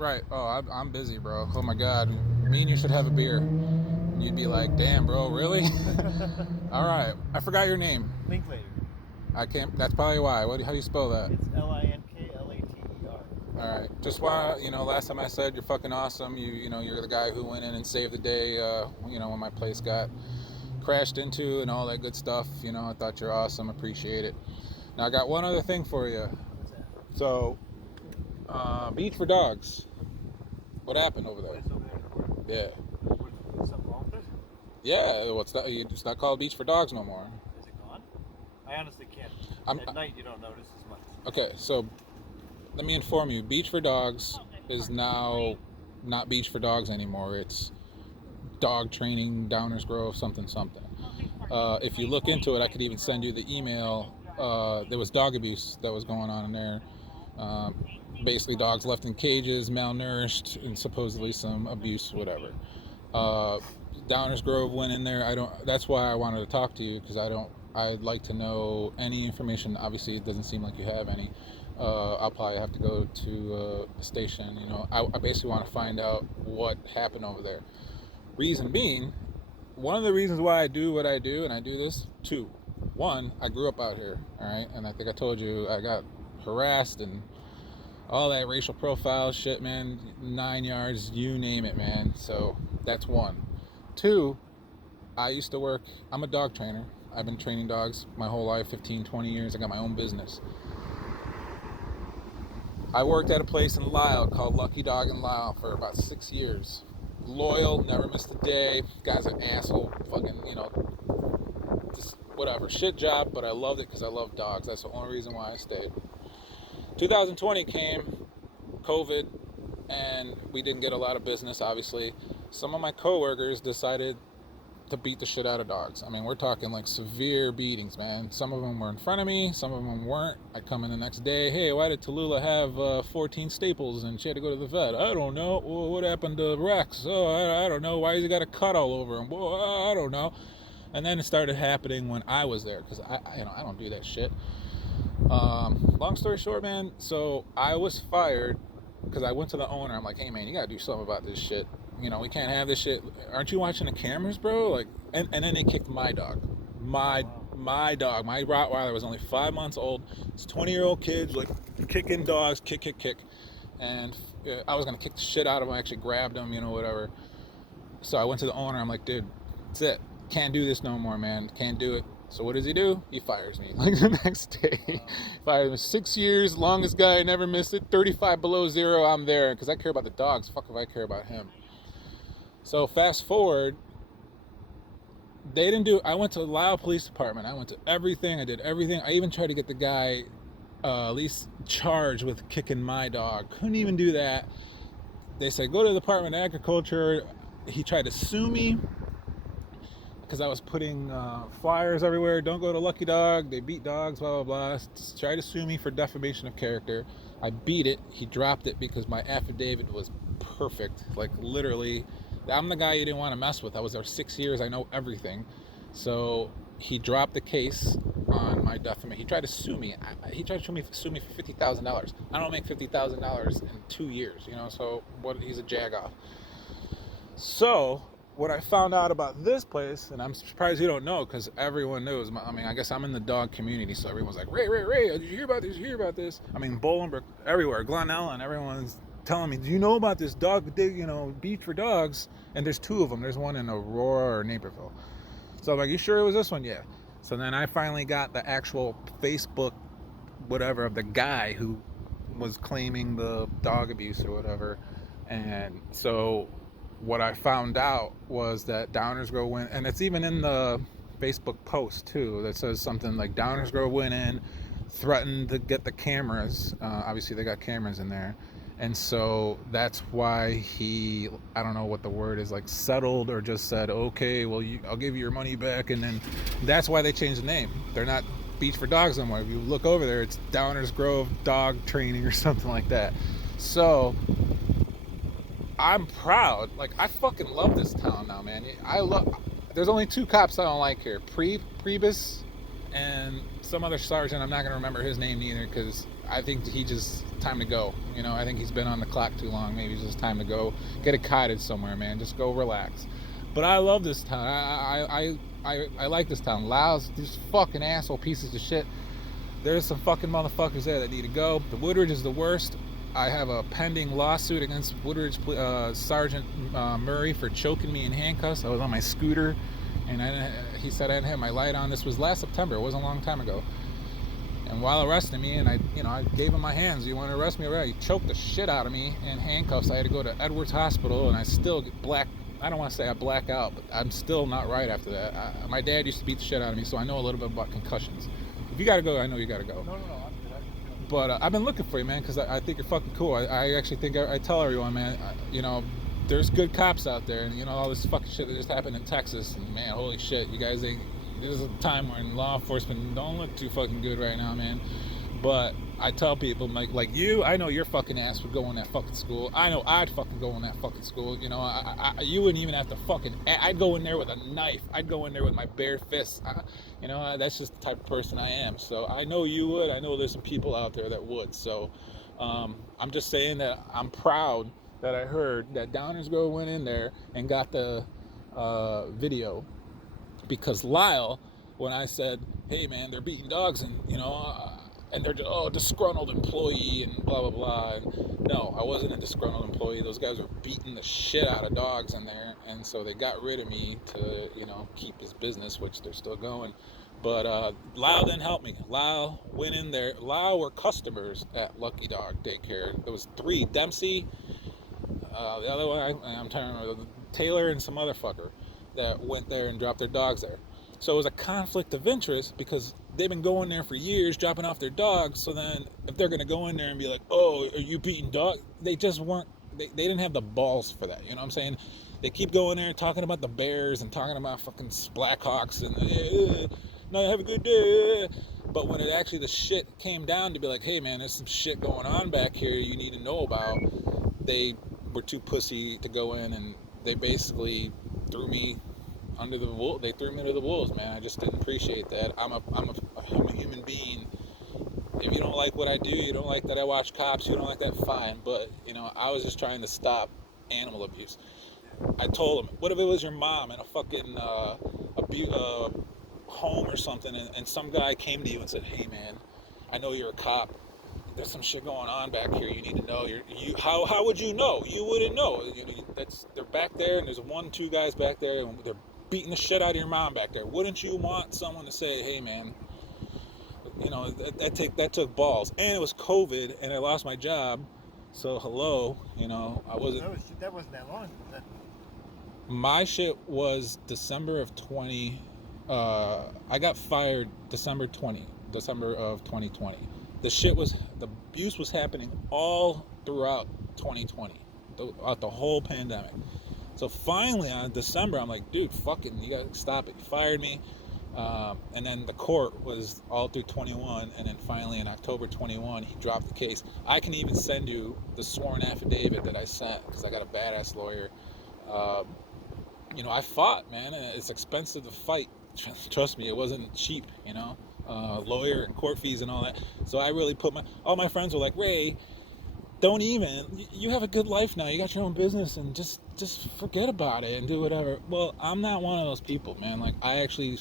Right. Oh, I'm busy, bro. Oh my God. Me and you should have a beer. You'd be like, damn, bro, really? All right. I forgot your name. Linklater. I can't. That's probably why. How do you spell that? It's Linklater. All right. Just want last time I said you're fucking awesome. You're the guy who went in and saved the day. When my place got crashed into and all that good stuff. I thought you're awesome. Appreciate it. Now I got one other thing for you. What's that? So, beach for dogs. What happened over there? What's over there? Yeah. What's something wrong with it? Yeah. It's not called beach for dogs no more. Is it gone? I honestly can't. At night you don't notice as much. Okay, so let me inform you. Beach for Dogs is now not Beach for Dogs anymore. It's dog training, Downers Grove, something. If you look into it, I could even send you the email. There was dog abuse that was going on in there. Basically, dogs left in cages, malnourished, and supposedly some abuse, whatever. Downers Grove went in there. That's why I wanted to talk to you, because I'd like to know any information. Obviously, it doesn't seem like you have any. I'll probably have to go to the station. I basically want to find out what happened over there. Reason being, one of the reasons why I do what I do, and I do this, two. One, I grew up out here, all right? And I think I told you I got harassed and all that racial profile shit, man, 9 yards, you name it, man. So that's one. Two, I'm a dog trainer. I've been training dogs my whole life, 15, 20 years. I got my own business. I worked at a place in Lisle called Lucky Dog in Lisle for about 6 years. Loyal, never missed a day. Guy's an asshole, fucking, just whatever. Shit job, but I loved it because I love dogs. That's the only reason why I stayed. 2020 came, COVID, and we didn't get a lot of business, obviously. Some of my coworkers decided to beat the shit out of dogs. I mean, we're talking like severe beatings, man. Some of them were in front of me, some of them weren't. I come in the next day, hey, why did Tallulah have 14 staples and she had to go to the vet? I don't know. Well, what happened to Rex? Oh, I don't know. Why has he got a cut all over him? Well, I don't know. And then it started happening when I was there, because I don't do that shit. Long story short, man, so I was fired because I went to the owner. I'm like, hey, man, you gotta do something about this shit. We can't have this shit. Aren't you watching the cameras, bro? Like, and then they kicked my dog. My dog. My Rottweiler was only 5 months old. It's 20-year-old kids, like, kicking dogs, kick. And I was going to kick the shit out of him. I actually grabbed him, whatever. So I went to the owner. I'm like, dude, that's it. Can't do this no more, man. Can't do it. So what does he do? He fires me. Like, the next day. Fires me. 6 years, longest guy, never missed it. 35 below zero, I'm there. Because I care about the dogs. Fuck if I care about him. So fast forward, I went to the Lisle Police Department. I went to everything. I did everything. I even tried to get the guy at least charged with kicking my dog. Couldn't even do that. They said, go to the Department of Agriculture. He tried to sue me because I was putting flyers everywhere. Don't go to Lucky Dog. They beat dogs, blah, blah, blah. Tried to sue me for defamation of character. I beat it. He dropped it because my affidavit was perfect. Like, literally, I'm the guy you didn't want to mess with. I was there 6 years. I know everything. So he dropped the case on my defamation. He tried to sue me. He tried to sue me for $50,000. I don't make $50,000 in 2 years, so he's a jagoff. So what I found out about this place, and I'm surprised you don't know, because everyone knows. I guess I'm in the dog community, so everyone's like, Ray, did you hear about this? Did you hear about this? I mean, Bolingbrook, everywhere, Glen Ellen, everyone's telling me, do you know about this dog, beach for dogs? And there's two of them. There's one in Aurora or Naperville. So I'm like, you sure it was this one? Yeah. So then I finally got the actual Facebook, whatever, of the guy who was claiming the dog abuse or whatever. And so what I found out was that Downers Grove went, and it's even in the Facebook post too, that says something like Downers Grove went in, threatened to get the cameras. Obviously they got cameras in there. And so that's why I don't know what the word is, like settled or just said, okay, well, I'll give you your money back. And then that's why they changed the name. They're not Beach for Dogs anymore. If you look over there, it's Downers Grove Dog Training or something like that. So I'm proud. Like, I fucking love this town now, man. There's only two cops I don't like here. Priebus and some other sergeant. I'm not going to remember his name either, because I think he just time to go. You know, I think he's been on the clock too long. Maybe it's just time to go get a cottage somewhere, man. Just go relax. But I love this town. I like this town. Laos, these fucking asshole pieces of shit. There's some fucking motherfuckers there that need to go. The Woodridge is the worst. I have a pending lawsuit against Woodridge Sergeant Murray for choking me in handcuffs. I was on my scooter, and he said I didn't have my light on. This was last September. It wasn't a long time ago. And while arresting me, and I gave him my hands. You want to arrest me? All right. He choked the shit out of me in handcuffs. I had to go to Edwards Hospital, and I still get black. I don't want to say I black out, but I'm still not right after that. My dad used to beat the shit out of me, so I know a little bit about concussions. If you gotta go, I know you gotta go. No. But I've been looking for you, man, because I think you're fucking cool. I actually think I tell everyone, man, there's good cops out there, and all this fucking shit that just happened in Texas, and man, holy shit, you guys ain't. This is a time when law enforcement don't look too fucking good right now, man. But I tell people, like you, I know your fucking ass would go in that fucking school. I know I'd fucking go in that fucking school. You wouldn't even have to fucking. I'd go in there with a knife. I'd go in there with my bare fists. That's just the type of person I am. So I know you would. I know there's some people out there that would. So I'm just saying that I'm proud that I heard that Downers Grove went in there and got the video. Because Lisle, when I said, hey man, they're beating dogs, and and they're just, disgruntled employee and blah blah blah. And no, I wasn't a disgruntled employee. Those guys were beating the shit out of dogs in there, and so they got rid of me to keep his business, which they're still going. But Lisle didn't help me. Lisle went in there. Lisle were customers at Lucky Dog Daycare. There was 3: Dempsey, the other one I'm trying to remember, Taylor, and some other fucker that went there and dropped their dogs there. So it was a conflict of interest because they've been going there for years, dropping off their dogs. So then if they're going to go in there and be like, oh, are you beating dogs? They just weren't, they didn't have the balls for that. You know what I'm saying? They keep going there and talking about the Bears and talking about fucking Blackhawks and, no, have a good day. But when it actually, the shit came down to be like, hey man, there's some shit going on back here you need to know about, they were too pussy to go in, and they basically threw me under the wool. They threw me to the wolves, man. I just didn't appreciate that. I'm a human being. If you don't like what I do, you don't like that I watch cops, you don't like that, fine. But I was just trying to stop animal abuse. I told him, what if it was your mom in a fucking home or something, and some guy came to you and said, hey man, I know you're a cop, there's some shit going on back here you need to know. How would you know? You wouldn't know. They're back there, and there's 1-2 guys back there, and they're beating the shit out of your mom back there. Wouldn't you want someone to say, hey man, that took balls. And it was COVID, and I lost my job, so hello, I wasn't. That wasn't that long. My shit was December of 20. I got fired December of 2020. The abuse was happening all throughout 2020, throughout the whole pandemic. So finally on December, I'm like, dude, fucking, you gotta stop it. You fired me. And then the court was all through 21, and then finally in October 21, he dropped the case. I can even send you the sworn affidavit that I sent, because I got a badass lawyer. I fought, man, and it's expensive to fight. Trust me, it wasn't cheap, lawyer and court fees and all that. So I really all my friends were like, Ray, don't even, you have a good life now, you got your own business, and just forget about it and do whatever. Well, I'm not one of those people, man. Like, I actually,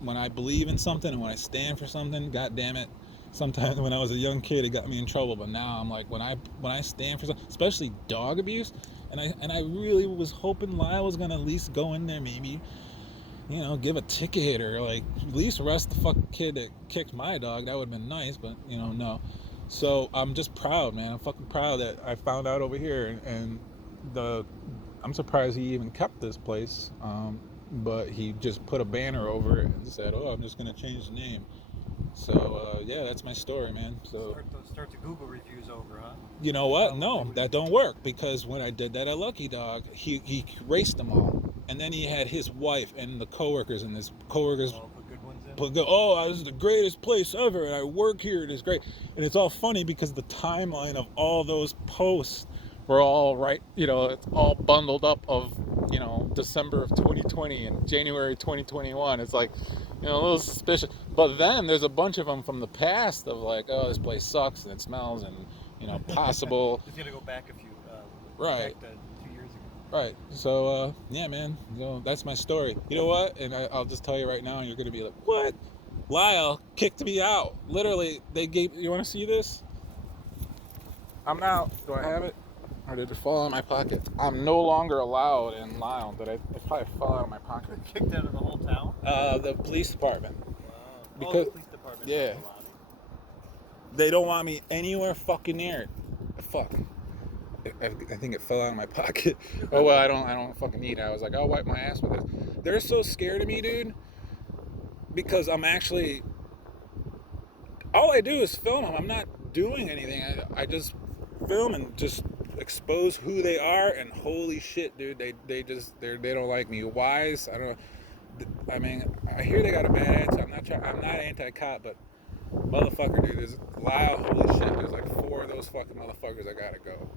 when I believe in something and when I stand for something, god damn it, sometimes when I was a young kid it got me in trouble, but now I'm like, when I stand for something, especially dog abuse, and I really was hoping Lisle was gonna at least go in there, maybe give a ticket, or like at least arrest the fucking kid that kicked my dog. That would have been nice, but no. So I'm just proud, man. I'm fucking proud that I found out over here, and I'm surprised he even kept this place. But he just put a banner over it and said, "Oh, I'm just gonna change the name." So yeah, that's my story, man. So start the Google reviews over, huh? You know what? No, that don't work, because when I did that at Lucky Dog, he raced them all, and then he had his wife and the coworkers, and his coworkers put good ones in. This is the greatest place ever, and I work here, and it's great. And it's all funny because the timeline of all those posts were all right. It's all bundled up of December of 2020 and January 2021. It's like a little suspicious. But then there's a bunch of them from the past of like, oh, this place sucks and it smells, and possible. It's gonna go back a few. Right. Back to 2 years ago. Right. So, yeah, man. That's my story. You know what? And I'll just tell you right now, and you're gonna be like, what? Lyle kicked me out. Literally, they gave. You want to see this? I'm out. Do I have it? Or did it fall out of my pocket? I'm no longer allowed in Lyle. It probably fell out of my pocket. Kicked out of the whole town? The police department. Wow. Because the police department. yeah, they don't want me anywhere fucking near it. Fuck. I think it fell out of my pocket. Oh well, I don't fucking need it. I was like, I'll wipe my ass with this. They're so scared of me, dude. Because I'm actually. All I do is film them. I'm not doing anything. I just film and just expose who they are, and holy shit, dude, they don't like me. Wise, I don't know. I mean, I hear they got a bad attitude. I'm not anti-cop, but motherfucker, dude, there's Lyle, holy shit, there's like 4 of those fucking motherfuckers I gotta go.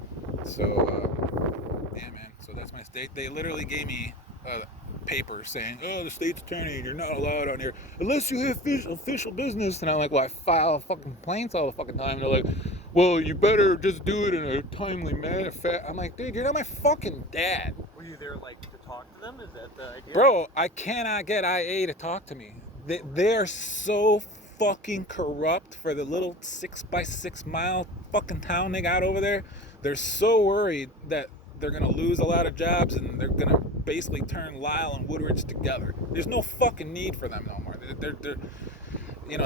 So yeah, man, so that's my state. They literally gave me a paper saying, oh, the state's attorney, you're not allowed on here unless you have official business. And I'm like, well, I file fucking complaints all the fucking time. And they're like, well, you better just do it in a timely manner. I'm like, dude, you're not my fucking dad. Were you there like to talk to them? Is that the idea? Bro, I cannot get IA to talk to me. They're so fucking corrupt for the little 6x6 mile fucking town they got over there. They're so worried that they're gonna lose a lot of jobs and they're gonna basically turn Lisle and Woodridge together. There's no fucking need for them no more. They're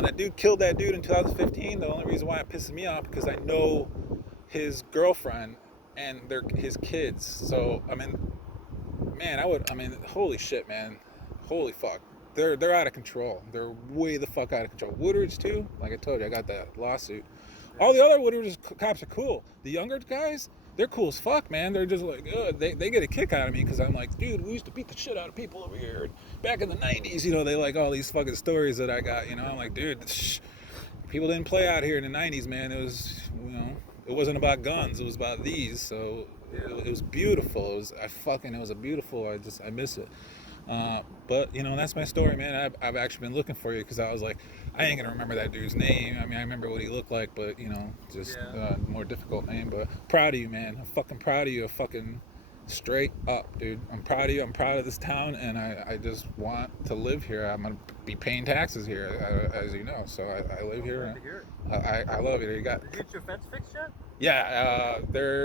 that dude killed that dude in 2015. The only reason why it pisses me off because I know his girlfriend and his kids. So I mean, man, holy shit, man, holy fuck. They're out of control. They're way the fuck out of control. Woodridge too. Like I told you, I got that lawsuit. All the other Woodridge cops are cool. The younger guys, they're cool as fuck, man. They're just like, they get a kick out of me because I'm like, dude, we used to beat the shit out of people over here. Back in the 90s, they like all these fucking stories that I got, I'm like, dude, people didn't play out here in the 90s, man. It was, it wasn't about guns. It was about these. So it was beautiful. It was a beautiful, I miss it. But that's my story, man. I've actually been looking for you because I was like, I ain't gonna remember that dude's name. I mean, I remember what he looked like, but more difficult name. But proud of you, man. I'm fucking proud of you. Fucking straight up, dude. I'm proud of you. I'm proud of this town, and I just want to live here. I'm gonna be paying taxes here, as you know. So I live here. I love it. You got. Did you get your fence fixed yet? Yeah.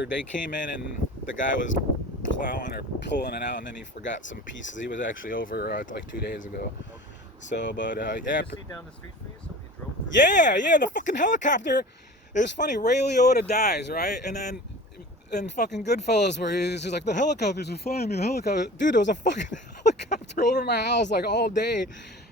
They came in and the guy was plowing or pulling it out, and then he forgot some pieces. He was actually over like 2 days ago. Okay. So, but yeah. Did you see down the street for you? Somebody drove through? Yeah, the fucking helicopter. It was funny. Ray Liotta dies, right? And then in fucking Goodfellas, where he's just like, the helicopters are flying me. The helicopter, dude, there was a fucking helicopter over my house like all day,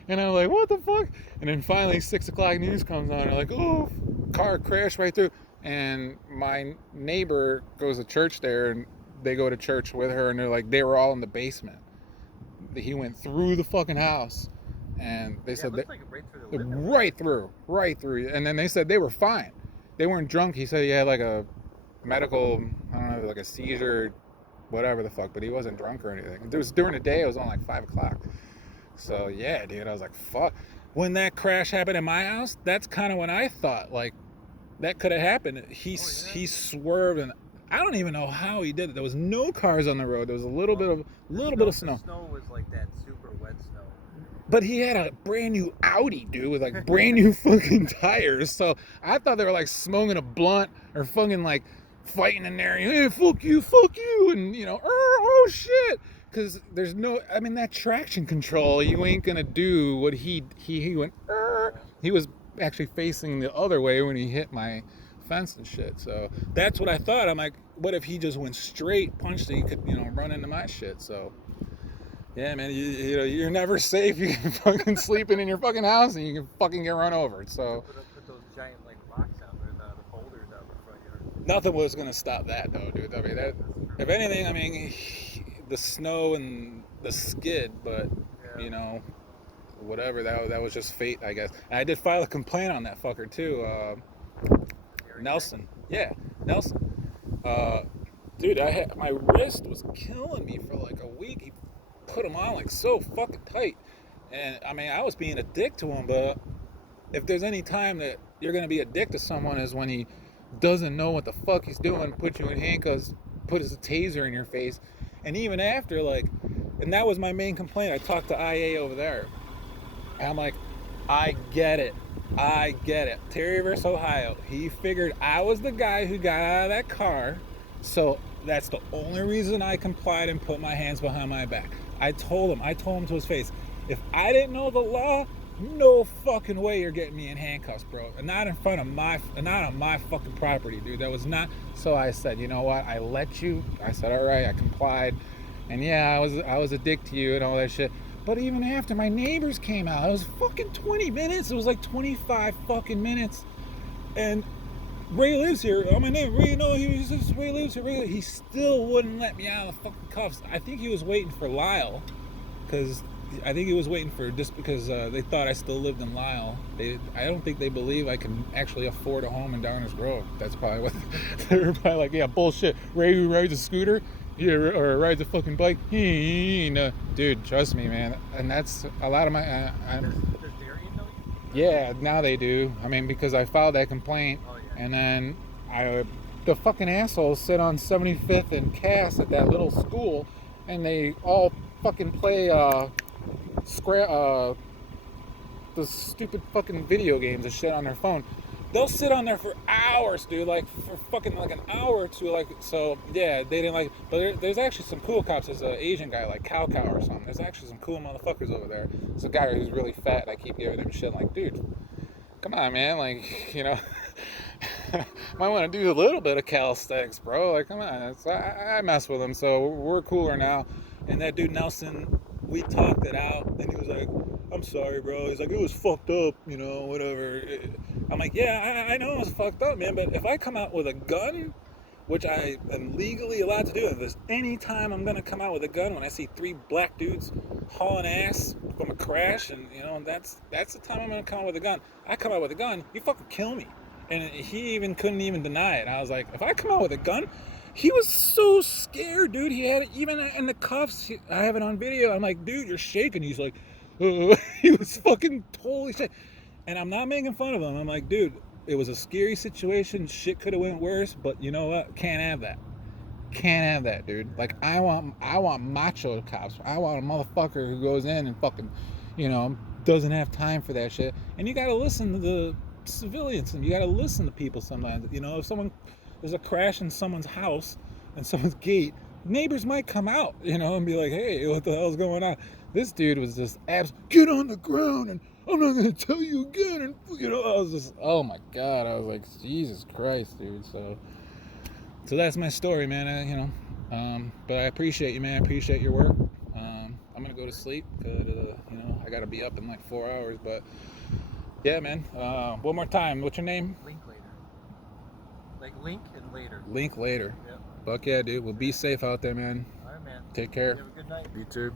and I'm like, what the fuck? And then finally 6 o'clock news comes on. They're like, oh, car crashed right through. And my neighbor goes to church there, and they go to church with her, and they're like, they were all in the basement. He went through the fucking house, and they said that, like right through the window. right through. And then they said they were fine. They weren't drunk. He said he had like a medical, I don't know, like a seizure, whatever the fuck, but he wasn't drunk or anything. It was during the day. It was on like 5 o'clock. So yeah, dude, I was like, fuck. When that crash happened in my house, that's kind of when I thought like that could have happened. He swerved, and I don't even know how he did it. There was no cars on the road. There was a little bit of snow. The snow was like that super wet snow. But he had a brand new Audi, dude, with like brand new fucking tires. So I thought they were like smoking a blunt or fucking like fighting in there. Hey, fuck you, and oh shit. Because there's no, I mean, that traction control, you ain't gonna do what he went. He was actually facing the other way when he hit my fence and shit. So that's what I thought. I'm like, what if he just went straight, punched it, he could run into my shit. So yeah, man, you're never safe. You can fucking sleeping in your fucking house and you can fucking get run over. So put those giant like rocks out there, the boulders out in the front yard. Nothing was gonna stop that though, dude. I mean, that, if anything, I mean, the snow and the skid, but whatever, that was just fate, I guess. And I did file a complaint on that fucker too. Nelson. Yeah, Nelson. Dude, my wrist was killing me for like a week. He put them on like so fucking tight. And I mean, I was being a dick to him, but if there's any time that you're gonna be a dick to someone is when he doesn't know what the fuck he's doing, put you in handcuffs, put his taser in your face. And even after, like, and that was my main complaint. I talked to IA over there. And I'm like, I get it. Terry versus Ohio. He figured I was the guy who got out of that car. So that's the only reason I complied and put my hands behind my back. I told him to his face, if I didn't know the law, no fucking way you're getting me in handcuffs, bro. And not in front of not on my fucking property, dude. That was not. So I said, you know what? I let you. I said, all right, I complied. And yeah, I was a dick to you and all that shit. But even after, my neighbors came out. It was fucking 20 minutes. It was like 25 fucking minutes. And Ray lives here. Oh, my name, Ray, no, Ray lives here. He still wouldn't let me out of the fucking cuffs. I think he was waiting for Lisle. Because I think he was waiting for, just because they thought I still lived in Lisle. I don't think they believe I can actually afford a home in Downers Grove. That's probably what they're probably like, yeah, bullshit. Ray who rides a scooter, yeah, or rides a fucking bike. No, dude, trust me, man. And that's a lot of my. Does Darian know you? Yeah, now they do. I mean, because I filed that complaint, Oh, yeah. and then the fucking assholes sit on 75th and Cass at that little school, and they all fucking play the stupid fucking video games and shit on their phone. They'll sit on there for hours, dude, like for fucking like an hour or two, like. So yeah, they didn't like. But there's actually some cool cops. There's an Asian guy like Cow or something. There's actually some cool motherfuckers over there. There's a guy who's really fat, and I keep giving him shit. Like, dude, come on, man. Like, you know, might want to do a little bit of calisthenics, bro. Like, come on. I mess with him, so we're cooler now. And that dude Nelson, we talked it out, and he was like, I'm sorry, bro. He's like, it was fucked up, you know, whatever. I'm like, yeah, I know it was fucked up, man, but if I come out with a gun, which I am legally allowed to do, if there's any time I'm gonna come out with a gun when I see 3 black dudes hauling ass from a crash, and you know, that's the time I'm gonna come out with a gun. I come out with a gun, you fucking kill me. And he even couldn't even deny it. I was like, if I come out with a gun, he was so scared, dude. He had it even in the cuffs. I have it on video. I'm like, dude, you're shaking. He's like, he was fucking totally shit. And I'm not making fun of him. I'm like, dude, it was a scary situation. Shit could have went worse, but you know what? Can't have that. Can't have that, dude. Like, I want macho cops. I want a motherfucker who goes in and fucking, you know, doesn't have time for that shit. And you gotta listen to the civilians, and you gotta listen to people sometimes. You know, if there's a crash in someone's house and someone's gate, neighbors might come out, you know, and be like, hey, what the hell's going on? This dude was just get on the ground, and I'm not gonna tell you again. And you know, I was just, oh my god, I was like, Jesus Christ, dude. So that's my story, man. But I appreciate you, man. I appreciate your work. I'm gonna go to sleep because you know, I gotta be up in like 4 hours. But yeah, man. One more time. What's your name? Linklater. Like Link and later. Linklater. Yep. Fuck yeah, dude. Well, be safe out there, man. All right, man. Take care. You have a good night. You too.